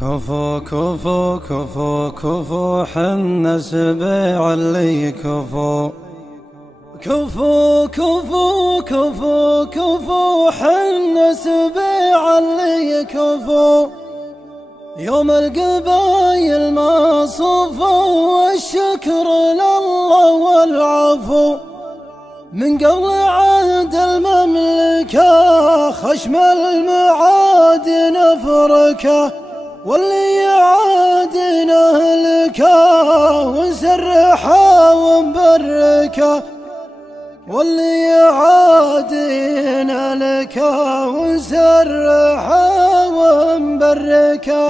كفو كفو كفو كفو حنا سبيع اللي كفو كفو كفو كفو كفو حنا سبيع اللي كفو يوم القبايل ما صفوا والشكر لله والعفو من قبل عهد المملكة خشم المعاد نفركه واللي يعادي نهلكه ونسرحه ونبركه واللي يعادي نهلكه ونسرحه ونبركه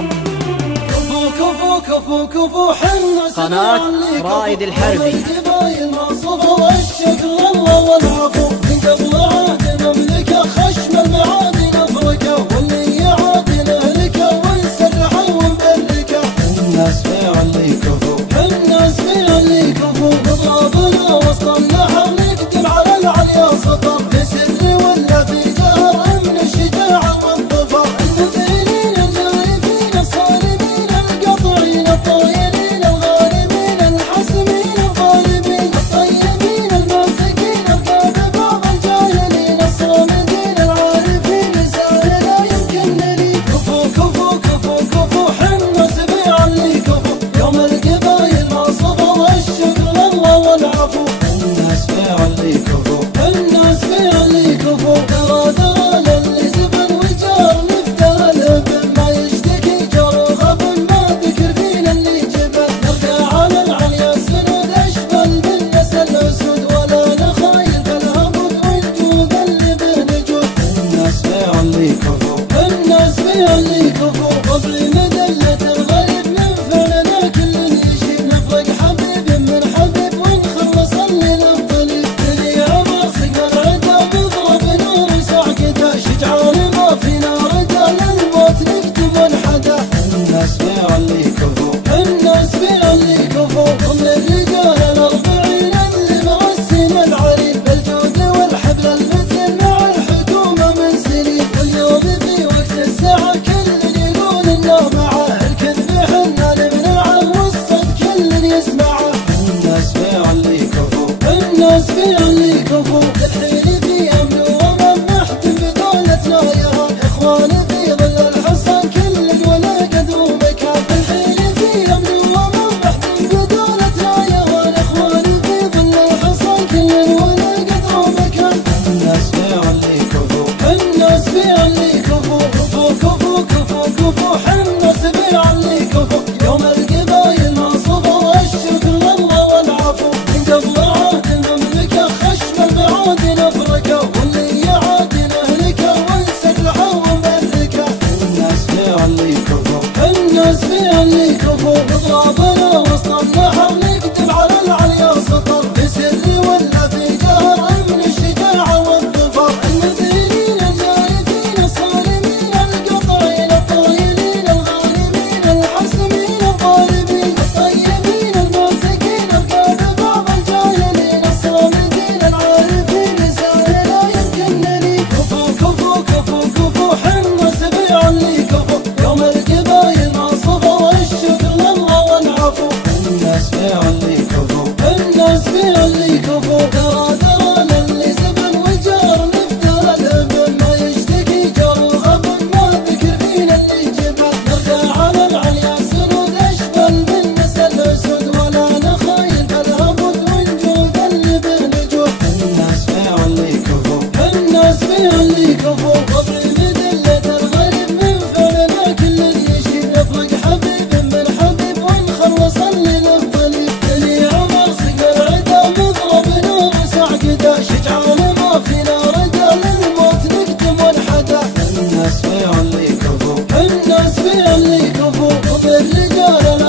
كفو كفو كفو كفو حنا قناة رائد الحربي الجبايل ما صفوا الشكر الله والعفو من قبل عهد المملكة خشم المعادي نفركه واللي يعادي نهلكه ونسرحه ونبركه الناس في اللي كفو الناس في اللي كفو اضربنا وسط النحر نقدم على العليا سطر في سر ولا في جهر من الشجاعة والظفر المذلين الجارفين الصارمين القطعين الطايرين الغارمين الحسمين الظالمين الطيبين الممسكين القاد بعض الجاهلين الصامدين العارفين رسالة لا يمكن لي كفو كفو كفو كفو حنا سبيع اللي كفو يوم القبايل ما صفوا الشكر لله والعفو الناس في اللي كفو الناس في اللي كفو درى درى للي زبن والجار نفتر الابن ما يشتكي جار وغبن ما ذكر فينا اللي جبن نرجع على العليا سنود اشبل بالنسل الاسود ولا نخايل فالهبط والجود اللي به نجود الناس في اللي كفو الناس في اللي كفو قبل مدلة الغريب من فعلنا كل يشيب نفرق حبيب من حبيب ونخلص اللي نفضل اللي عباصق العدا بضرب نور ساعكته شجعان ما فينا رجال الموت نكتب ونحدا الناس في اللي كفو الناس في اللي كفو ضمن الرجال الأربعين اللي مرسين العريب بالجود والحبل المثل مع الحكومة من سنين واليوم في وقت الساعة كل يقول انه معه الكذب حنا نمنعه والصدق كل يسمعه الناس في اللي كفو الناس في اللي كفو الحين في امن وامان نحتم بدولتنا يا اخواني في ظل الحصان كل ولا قدر ومكان الحين في امن وامان نحتم بدولتنا يا اخواني في ظل الحصان كل ولا قدر ومكان الناس في اللي كفو الناس في اللي كفو كفو كفو كفو كفو حنا سبيع اللي كفو يوم القبايل ما صفوا الشكر لله والعفو من قبل عهد المملكة خشم المعاد نفركه واللي يعادي نهلكه ونسرحه ونبركه الناس في اللي كفو الناس في اللي كفو اضربنا وسط النحر نكتب على العليا سطر في سر ولا في جهر من الشجاعة والظفر المذلين الجارفين الصارمين القطعين الطايرين الغارمين الحسمين الظالمين الطيبين الممسكين القاد بعض الجاهلين الصامدين العارفين رسالة لا يمكن لي كفو كفو كفو كفو حنا سبيع اللي كفو يوم القبايل ما صفوا الشكر لله والعفو الناس في اللي كفو الناس في اللي كفو درى درى للي زبن والجار نفتر الابن ما يشتكي جار وغبن ما ذكر فينا اللي جبن نرجع على العليا سنود اشبل بالنسل الاسود ولا نخايل فالهبط والجود اللي به نجود الناس في اللي كفو الناس في اللي كفو قبل مدلة الغريب من فعلنا كل يشيب نفرق حبيب من حبيب ونخلص اللي نفضل اللي عمر سق العدا بضرب نور ساعكته شجعان ما فينا رجال الموت نكتم ونحدا الناس في اللي كفو الناس في اللي كفو خذ الرجال